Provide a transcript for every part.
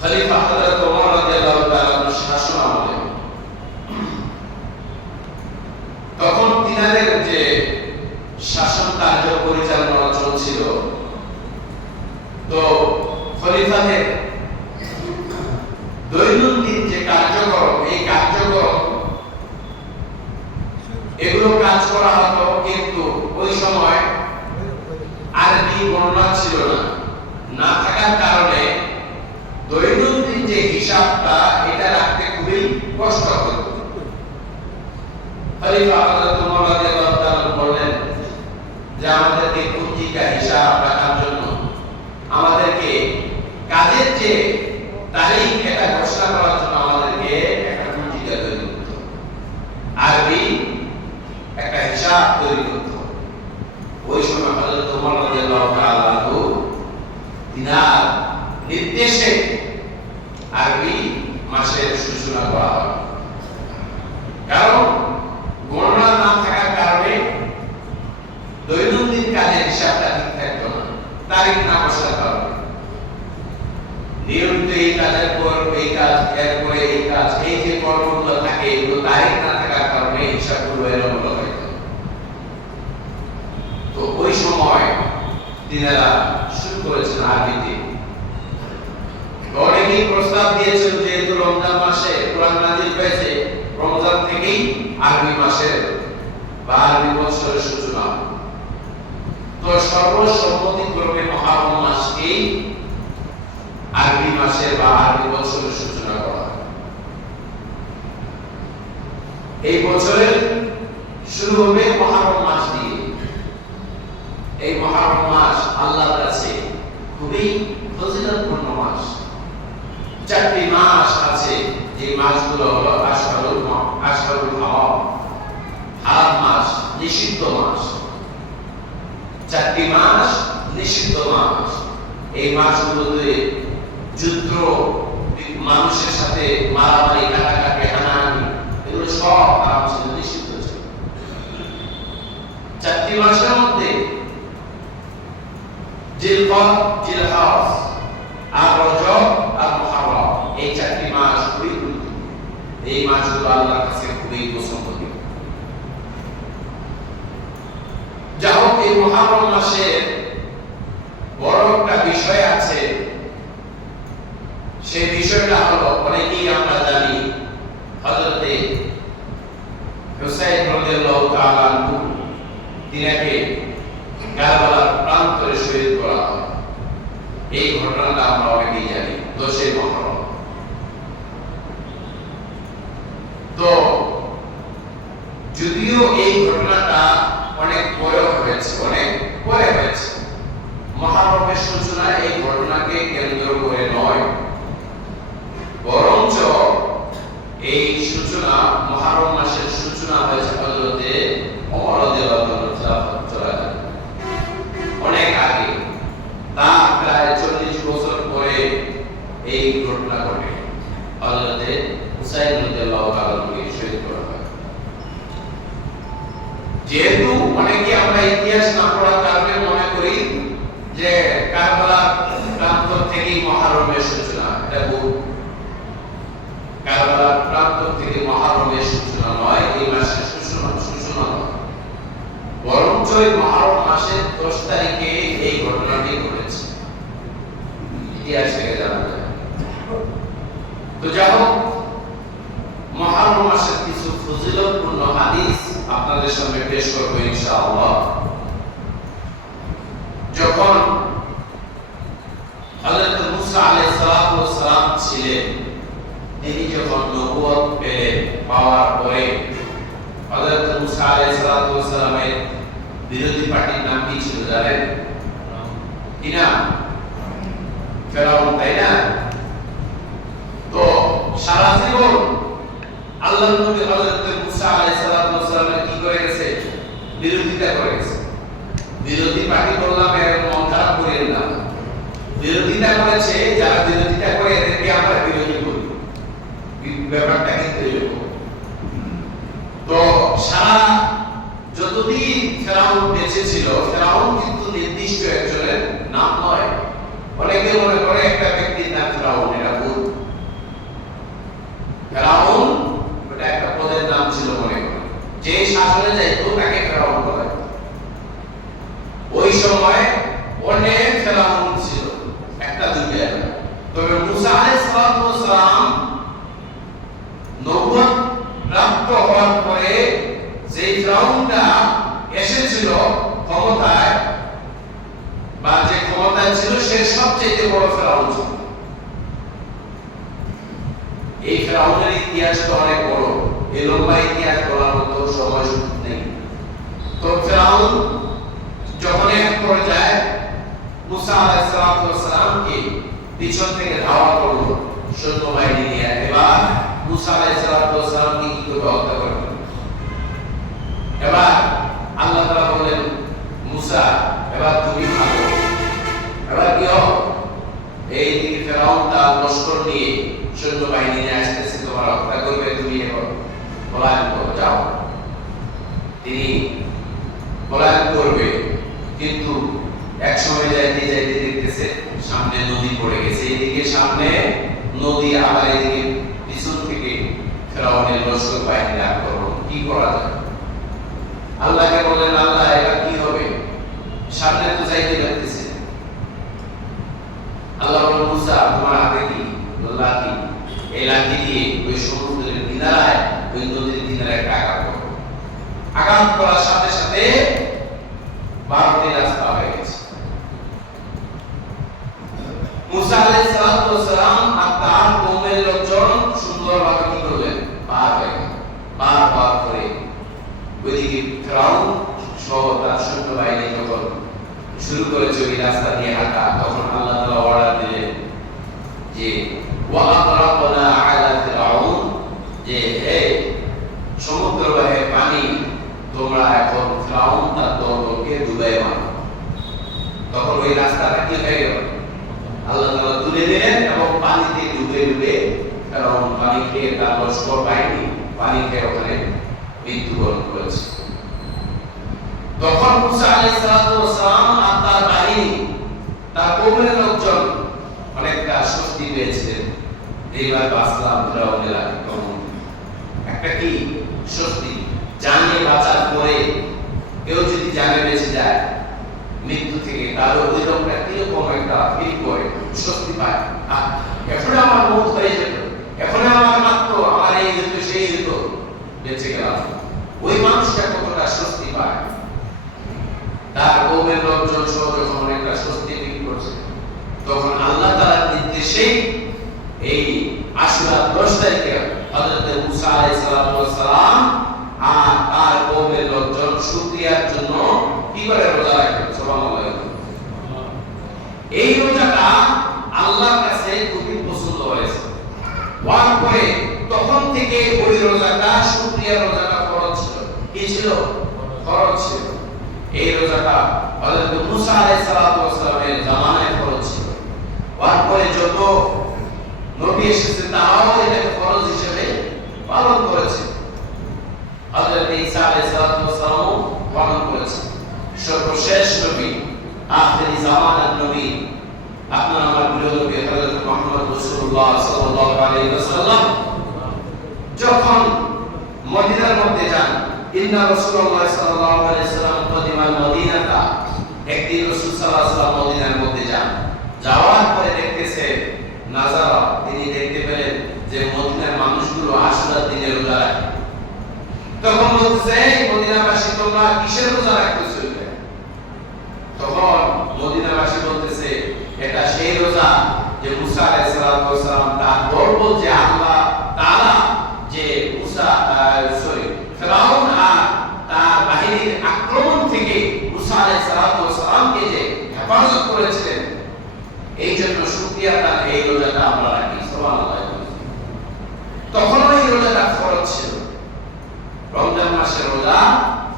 খলিফা হযরত ওমর রাদিয়াল্লাহু তাআলা শাসন আমলে তখন তিনাদের যে শাসন কার্য পরিচালনা চলছিল, তো খলিফাদের দৈনন্দিন যে কার্যক্রম, এই কার্যক্রম এগুলো কাজ করা হতো, কিন্তু ওই সময় আরবি বর্ণনা ছিল না থাকার কারণে দৈনন্দিন যে হিসাবটা এটা রাখতে খুবই কষ্ট হতো। খলিফা হযরত ওমর রাদিয়াল্লাহু তাআলা বললেন যে আমাদেরকে পঞ্জিকা হিসাব রাখার জন্য আমাদেরকে কাজের যে তারিখ এটা ঘোষণা করার জন্য আমাদেরকে একটা পঞ্জিকা তৈরি করতে হবে, আরবি একটা হিসাব তৈরি করতে হবে। ওই সময় হযরত ওমর রাদিয়াল্লাহু তাআলা তিনার নির্দেশে আরবি মাসের সূচনা করা হয়। কারণ গণনা না থাকার কারণে দৈনন্দিন কাজের হিসাবটা ঠিক থাকতো না, তারিখ না বসার কারণে নিয়মিত এই কাজের পর এই কাজ, এরপরে এই কাজ, এই যে কর্মগুলো থাকে এগুলো তারিখ না থাকার কারণে হিসাবগুলো এলোমেলো হয়ে যায়। তো ওই সময় তিনারা শুরু করেছেন আরবিতে। অনেকেই প্রস্তাব দিয়েছিল যেহেতু রমজান মাসে কোরআন নাযিল হয়েছে, রমজান থেকেই আরবি মাসের বা আরবি বছরের সূচনা। তো সর্বসম্মতিক্রমে মুহররম মাসকেই আরবি মাসের বা আরবি বছরের সূচনা করা হয়। এই বছরের শুরু হবে মুহররম মাস দিয়ে। এই মুহররম মাস আল্লাহর কাছে খুবই ফজিলতপূর্ণ মাস। 4টি মাস আছে, যে মাসগুলো হলো আশহারুল হারাম, হারাম মাস, নিষিদ্ধ মাস। 4টি মাস নিষিদ্ধ মাস। এই মাসগুলোতে যুদ্ধ, মানুষের সাথে মারামারি, কাটাকাটি, হানাহানি এগুলো সব হারাম ছিল, নিষিদ্ধ ছিল। 4টি মাসের মধ্যে জিলকদ, জিলহজ আর রজব আর মুহররম, এই 4টি মাস খুবই গুরুত্বপূর্ণ। এই মাসগুলো আল্লাহর কাছে খুবই পছন্দনীয়। যা হোক, এই মুহররম মাসের বড় একটা বিষয় আছে। সেই বিষয়টা হলো, অনেকেই আমরা জানি হযরতে হুসাইন রাদিয়াল্লাহু তাআলা আনহু তিনাকে কারবালার প্রান্তরে শহীদ করা হয়। এই ঘটনাটা আমরা অনেকেই জানি, 10 মুহররম। তো যদিও এই ঘটনাটা অনেক পরে হয়েছে, মুহররমের সূচনা এই ঘটনাকে কেন্দ্র করে নয়, বরঞ্চ এই সূচনা, মুহররম মাসের সূচনা হয়েছে হযরতে ওমর রাদিয়াল্লাহু তাআলার খিলাফত চলাকালীন, অনেক আগে। তার প্রায় 40 বছর পরে এই ঘটনা ঘটে। হযরতে হুসাইন রাদিয়াল্লাহু তাআলাকে শহীদ করা হয়। যেহেতু অনেকে আমরা ইতিহাস না পড়ার কারণে মনে করি যে কারবালার প্রান্ত থেকেই মুহররমের সূচনা, এটা ভুল। কারবালার প্রান্ত থেকে মুহররমের সূচনা নয়, এই মাসের সূচনা নয়, বরঞ্চ এই মুহররম মাসের 10 তারিখে এই ঘটনাটি ঘটেছে, ইতিহাস থেকে জানা যায়। তো যাই হোক, মুহররম মাসের কিছু ফজিলতপূর্ণ হাদিস আপনাদের সামনে পেশ করব ইনশাআল্লাহ। যখন হযরত মুসা আলাইহিস সালাম ছিলেন, তিনি যখন নবুয়ত পেলেন, পাওয়ার পরে হযরত মুসা আলাইহিস সালামের বিরোধী পার্টির নাম কি ছিল জানেন? কি নাম? ফেরাউন, তাই না? তো সারা জীবন আল্লাহর নবী হযরত মুসা আলাইহিস সালামের কি করে গেছে? বিরোধিতা করে গেছে। বিরোধী পার্টি বললাম, এর মন খারাপ করেন না, বিরোধিতা করেছে। যারা বিরোধিতা করে এদেরকে আমরা বিরোধী করি, ব্যাপারটা কিন্তু এরকম। তো সারা যতদিন ফেরাউন বেঁচে ছিল, ফেরাউন কিন্তু নির্দিষ্ট একজনের নাম নয়। অনেকে মনে করে একটা ব্যক্তির নাম ফেরাউন, এটা ভুল। যে শাসনে যাইতো তাকে ফেরাউন বলা হতো। ওই সময় অনেক ফেরাউন ছিল, একটা দুইটা না। তবে মুসা আলাইহিস সালাম নবুয়ত প্রাপ্ত হওয়ার পরে যে ফেরাউনটা এসেছিল ক্ষমতায়, বা যে ক্ষমতায় ছিল, সে সবচেয়ে বড় ফেরাউন ছিল। এই ফেরাউনের ইতিহাস তো অনেক বড়, এই লম্বা ইতিহাস বলার মতো সময় নেই। তো ফেরাউন যখন এক পর্যায়ে মুসা আলাইহিস সালামকে পিছন থেকে ধাওয়া করলো সৈন্যবাহিনী নিয়ে, এবার মুসা আলাইহিস সালামকে কি করে হত্যা করবে। এবার আল্লাহ তাআলা বলেন, মুসা এবার তুমি ভাগো। এবার কি হবে? এই দিকে ফেরাউন তার লস্কর নিয়ে সৈন্যবাহিনী নিয়ে আসতেছে, তোমার হত্যা করবে, তুমি এখন পলায়ন করো, যাও। তিনি পলায়ন করবে, কিন্তু এক সময় যাইতে যাইতে দেখতেছে সামনে নদী পড়ে গেছে। এইদিকে সামনে নদী, আবার এদিকে পিছন থেকে ফেরাউনের লস্কর বাহিনী আক্রমণ। কি করা যায়? আল্লাহকে বললেন, আল্লাহ এবার কি হবে? সামনে তো যাইতে পারতেছে। আল্লাহ বললেন, মুসা তোমার হাতে কি? লাঠি। এই লাঠি দিয়ে ওই সমুদ্রের কিনারায়, ওই নদীর কিনারায় একটা আঘাত করো। আঘাত করার সাথে সাথে 12টি রাস্তা হয়ে গেছে। মুসা আলাইহিস সালাম আর তার কওমের লোকজন সুন্দরভাবে কি করলেন? পার হয়ে গেলেন। পার করে ওইদিকে ফেরাউন সহ তার সৈন্যবাহিনী যখন শুরু করেছে ওই রাস্তা দিয়ে হাঁটা, তখন আল্লাহ তাআলা অর্ডার দিলেন যে ওয়াআতরাকনা আলা ফিরাউন, যে হে সমুদ্র বাহে পানি, তোমরা এখন ফিরাউন তার দলকে ডুবাই মারো। তখন ওই রাস্তাটা কি হয়ে গেল? আল্লাহ তাআলা তুলে দিলেন এবং পানিতে ডুবে ডুবে ফিরাউন পানি খেয়ে, তার লস্কর বাহিনী পানি খেয়ে ওখানে মৃত্যুবরণ করেছে। তখন মুসা আলাইহিস সালাম আর তার বাহিনী, তার কওমের লোকজন অনেকটা স্বস্তি পেয়েছিলেন। এইবার বাঁচলাম ফিরাউনের আক্রমণ। একটা কি স্বস্তি, জানে বাঁচার পরে কেউ যদি জানে বেঁচে যায় মৃত্যু থেকে, তাহলে ওই লোকটা কিরকম একটা ফিল করে, স্বস্তি পায়। এখন আমার মৌত হয়ে যেত, এখন আমার মাত্র আমার এই যেত সেই যেত, বেঁচে গেলাম। ওই মানুষটা কতটা স্বস্তি পায়। তার কওমের লোকজন সহ যখন অনেকটা স্বস্তি ফিল করছে, তখন আল্লাহ তাআলার নির্দেশে এই আশুরা 10 তারিখে হযরত মুসা আলাইহিস সালাম আর তার কওমের লোকজন শুকরিয়ার জন্য কি করে রোজা রাখে। সুবহানাল্লাহ। এই রোজাটা আল্লাহর কাছে খুবই পছন্দ হয়েছে। ওয়ার পরে তখন থেকে ওই রোজাটা, শুকরিয়ার রোজাটা ফরজ ছিল। কি ছিল? ফরজ ছিল। এই রোজাটা হযরত মুসা আলাইহিস সালামের জামানায় ফরজ ছিল। ওয়ার পরে যত নবী এসেছে তারাও এটাকে ফরজ হিসেবে পালন করেছে। হযরত ঈসা আলাইহিস সালাম পালন করেছে। সর্বশেষ নবী, আখিরি জামানার নবী, আপনার আমার প্রিয় নবী হযরত মুহাম্মদ রাসূলুল্লাহ সাল্লাল্লাহু আলাইহি ওয়াসাল্লাম যখন মদিনার মধ্যে যান, ইন্না রাসূলুল্লাহ সাল্লাল্লাহু আলাইহি ওয়াসাল্লাম কদিমাল মদিনাতা, একদিন রাসূল সাল্লাল্লাহু আলাইহি ওয়াসাল্লাম মদিনার মধ্যে যান। যাওয়ার পরে দেখতেছে নাজারা, তিনি দেখতে পেলেন যে মদিনার মানুষগুলো আশুরার দিনে রোজা রাখে। তখন বলতেছে, মদিনাবাসী তোমরা কিসের রোজা রাখতেছো? তখন মদিনাবাসী বলতেছে, এটা সেই রোজা যে মুসা আলাইহিস সালাম তার গর্ব যে আল্লাহ তাআলা যে ফিরাউন আর তার বাহিনীর আক্রমণ থেকে মুসা আলাইহিস সালামকে যে হেফাজত করেছিলেন, এই জন্য শুকরিয়া তার এই রোজাটা আমরা রাখি। সুবহানাল্লাহ। তখন এই রোজাটা ফরজ ছিল। রমজান মাসের রোজা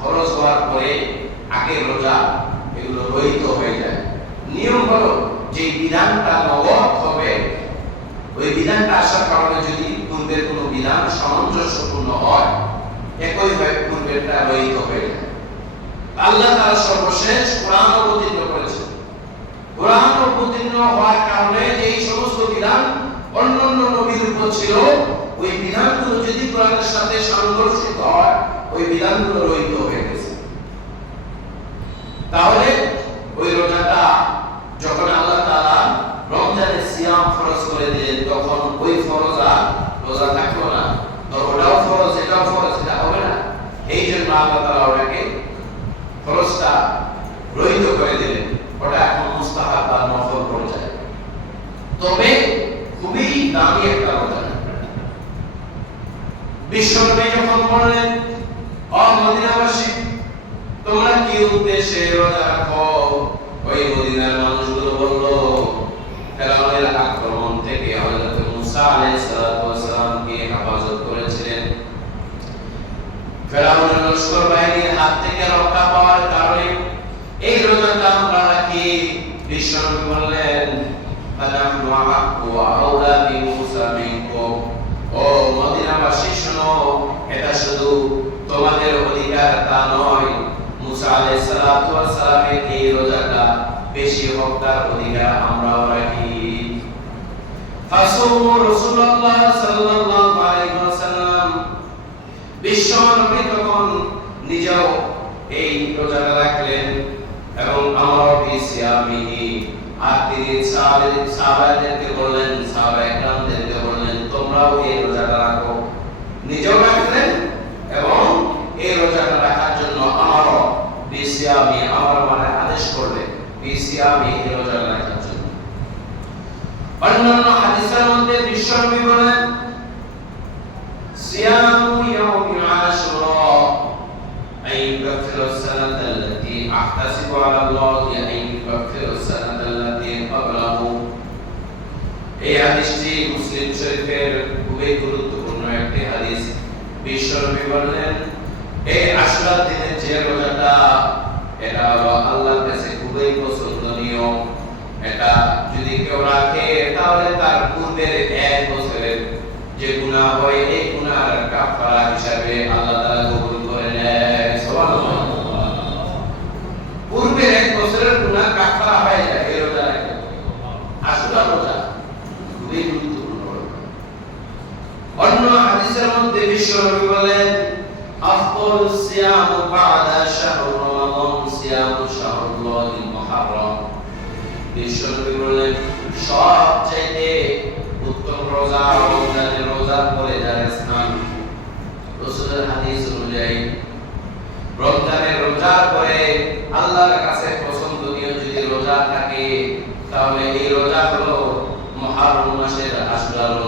ফরজ হওয়ার পরে আগের রোজা এগুলো বৈধ হয়ে যায়। নিয়ম হলো যে বিধানটা নগদ হবে, ওই বিধানটা আসার কারণে যদি পূর্বের কোনো বিধান সামঞ্জস্যপূর্ণ হয়, একইভাবে পূর্বেরটা বৈধ হয়ে যায়। আল্লাহ তাআলা সর্বশেষ কোরআন অবতীর্ণ করেছেন। কোরআন অবতীর্ণ হওয়ার কারণে যে এই সমস্ত বিধান অন্যান্য নবীর উপর ছিল, ওই বিধানগুলো যদি কোরআনের সাথে সাংঘর্ষিক হয় ওই বিধানগুলো রহিত হয়ে গেছে। তাহলে ওই রোজাটা যখন আল্লাহ তাআলা রমজানের সিয়াম ফরজ করে দিলেন, তখন ওই ফরজ আর রোজা থাকলো না। তো ওটাও ফরজ, এটাও ফরজ, এটা হবে না। এই জন্য আল্লাহ তাআলা ওটাকে ফরজটা রহিত করে দিলেন, ওটা এখন মুস্তাহাব বা নফল পর্যায়ে। তবে খুবই দামি একটা রোজা। বিশ্বনবী যখন বললেন, ও মদিনাবাসী, তোমরা কি উদ্দেশ্যে রোজা রাখো? ওই মদিনার মানুষগুলো বলল, ফেরাউনের আক্রমণ থেকে হযরত মুসা আলাইহিস সালাতু ওয়াস সালামকে হেফাজত করেছিলেন। ফেরাউনের লস্কর বাহিনীর হাত থেকে রক্ষা পাওয়ার কারণে এই রোজাটা আমরা রাখি। বিশ্বনবী বললেন, ফানাহনু আহাক্কু ওয়া আওলা বিমুসা মিনকুম। ও মদিনাবাসী, শোনো, এটা শুধু তোমাদের অধিকার তা নয়, মুসা আলাইহিস সালাতু ওয়াস সালামের এই রোজাটা বেশি হকদার অধিকার আমরাও রাখি। ফাসুমু রাসূলুল্লাহ সাল্লাল্লাহু আলাইহি ওয়াসাল্লাম, বিশ্বনবী তখন নিজেও এই রোজাটা রাখলেন এবং আমরাও বিসিয়ামিহি। আর তিনি সাহাবাদেরকে বললেন, সাহাবায়ে-কেরামদেরকে বললেন, তোমরাও এই রোজাটা রাখো। নিজেও রাখলেন এবং এই রোজাটা রাখার জন্য আমারও বিসিয়ামি, আমার মানে আদেশ করলেন বিসিয়ামি, এই রোজাটা রাখার জন্য। অন্যান্য হাদিসের মধ্যে বিশ্বনবী বলেন, সিয়ামু ইয়াউমি আশুরা আই ইউকাফিরু সানাতা আল্লাতী আহতাসিবু আলা আল্লাহি আন ইউকাফিরু সানাতা আল্লাতী ক্বাবলাহু। এই হাদিসটি মুসলিম শরীফের খুবই গুরুত্বপূর্ণ একটি হাদিস। বিশ্বনবী বললেন, এই আশুরার দিনের যে রোজাটা, এটা হলো আল্লাহর কাছে খুবই পছন্দনীয়। এটা যদি কেউ রাখে তাহলে তার পূর্বের এক বছরের যে গুনাহ হয়, এই গুনাহর কাফারা হিসাবে আল্লাহ তাআলা কবুল করে নেয়। সুবহানাল্লাহ। পূর্বের এক বছরের গুনাহ কাফারা হয়ে যায় এই রোজা রাখলে। আশুরা রোজা খুবই গুরুত্বপূর্ণ। অন্য হাদিসের মধ্যে বিশ্বনবী বলেন, আফদালুস সিয়াম বা'দা শাহর রমাদান সিয়ামু শাহরুল্লাহিল মুহাররম। বিশ্বনবী বলেন, সবচেয়ে উত্তম রোজা রমজানের রোজার পরে যার স্নান। রাসূলের হাদিস অনুযায়ী রমজানের রোজার পরে আল্লাহর কাছে পছন্দনীয় যদি রোজা থাকে, তাহলে এই রোজা হলো মুহররম মাসের আশুরা রোজা।